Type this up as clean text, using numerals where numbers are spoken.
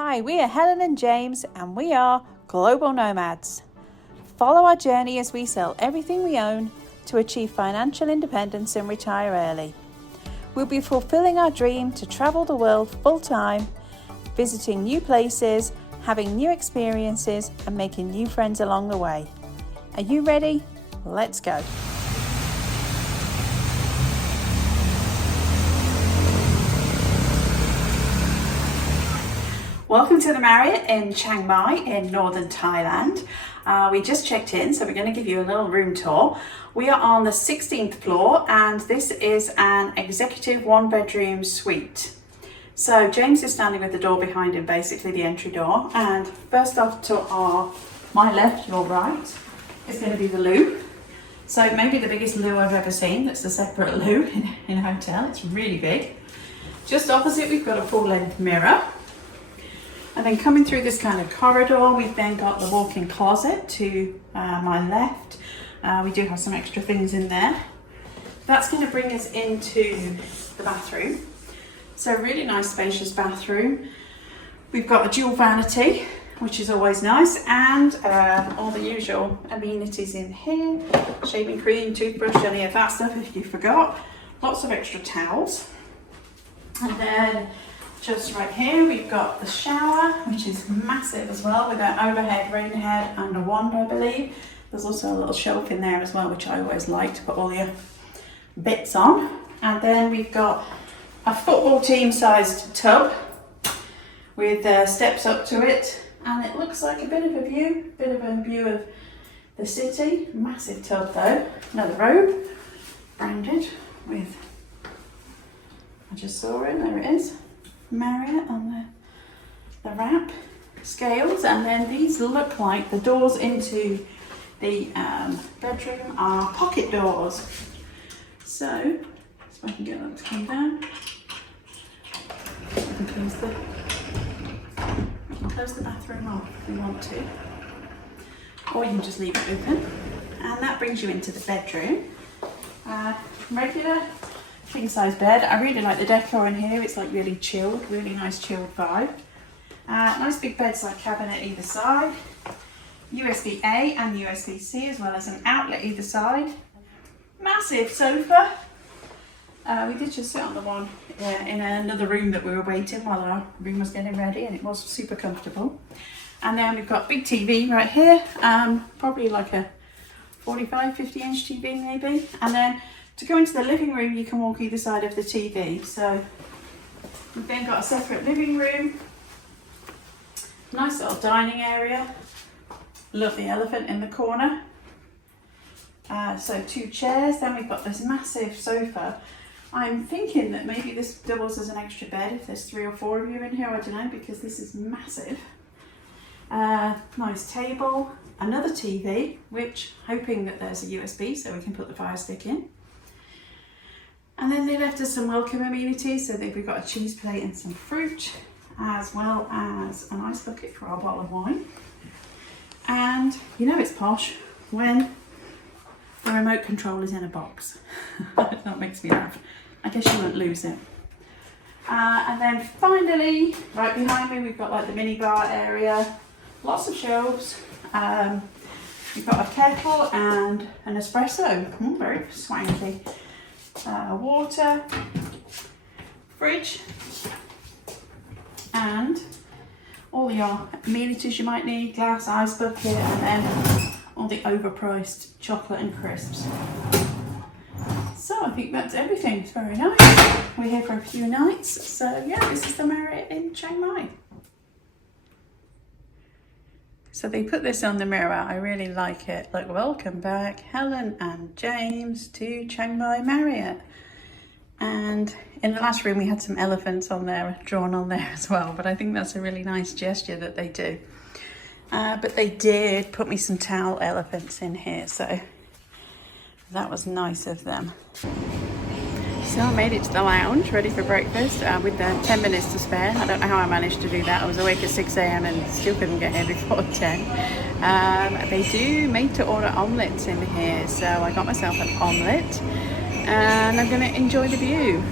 Hi, we are Helen and James, and we are Global Nomads. Follow our journey as we sell everything we own to achieve financial independence and retire early. We'll be fulfilling our dream to travel the world full-time, visiting new places, having new experiences, and making new friends along the way. Are you ready? Let's go. Welcome to the Marriott in Chiang Mai in northern Thailand. We just checked in, so we're going to give you a little room tour. We are on the 16th floor, and this is an executive one-bedroom suite. So James is standing with the door behind him, basically the entry door. And first off to my left, your right, is going to be the loo. So maybe the biggest loo I've ever seen. That's a separate loo in a hotel. It's really big. Just opposite, we've got a full-length mirror. And then coming through this kind of corridor, we've then got the walk-in closet to my left. We do have some extra things in there. That's going to bring us into the bathroom. So really nice spacious bathroom. We've got a dual vanity, which is always nice, and all the usual amenities in here. Shaving cream, toothbrush, any of that stuff if you forgot. Lots of extra towels. And then just right here, we've got the shower, which is massive as well, with an overhead rain head and a wand, I believe. There's also a little shelf in there as well, which I always like to put all your bits on. And then we've got a football team sized tub with steps up to it. And it looks like a bit of a view of the city. Massive tub though. Another robe, branded with, I just saw it, there it is. Marriott on the wrap, scales, and then these look like the doors into the bedroom are pocket doors. So if I can get them to come down, I can close the bathroom off if you want to, or you can just leave it open, and that brings you into the bedroom. Regular king size bed. I really like the decor in here. It's like really chilled, really nice chilled vibe. Nice big bedside cabinet either side. USB-A and USB-C, as well as an outlet either side. Massive sofa. We did just sit on the one in another room that we were waiting while our room was getting ready, and it was super comfortable. And then we've got big TV right here, probably like a 45-50 inch TV maybe. And then to go into the living room, you can walk either side of the TV. So we've then got a separate living room, nice little dining area, lovely elephant in the corner. So 2 chairs, then we've got this massive sofa. I'm thinking that maybe this doubles as an extra bed if there's 3 or 4 of you in here, I don't know, because this is massive. Nice table, another TV, which hoping that there's a USB so we can put the Fire Stick in. And then they left us some welcome amenities, so we've got a cheese plate and some fruit, as well as an ice bucket for our bottle of wine. And you know it's posh when the remote control is in a box. That makes me laugh. I guess you won't lose it. And then finally, right behind me, we've got like the mini bar area, lots of shelves. We've got a kettle and an espresso, very swanky. Water, fridge, and all your amenities you might need, glass, ice bucket, and then all the overpriced chocolate and crisps. So I think that's everything. It's very nice. We're here for a few nights. So yeah, this is the Marriott in Chiang Mai. So they put this on the mirror. I really like it. Look, welcome back, Helen and James, to Chiang Mai Marriott. And in the last room we had some elephants on there, drawn on there as well. But I think that's a really nice gesture that they do. But they did put me some towel elephants in here, so that was nice of them. So I made it to the lounge, ready for breakfast, with 10 minutes to spare. I don't know how I managed to do that. I was awake at 6 a.m. and still couldn't get here before 10. They do made to order omelettes in here, so I got myself an omelette, and I'm going to enjoy the view.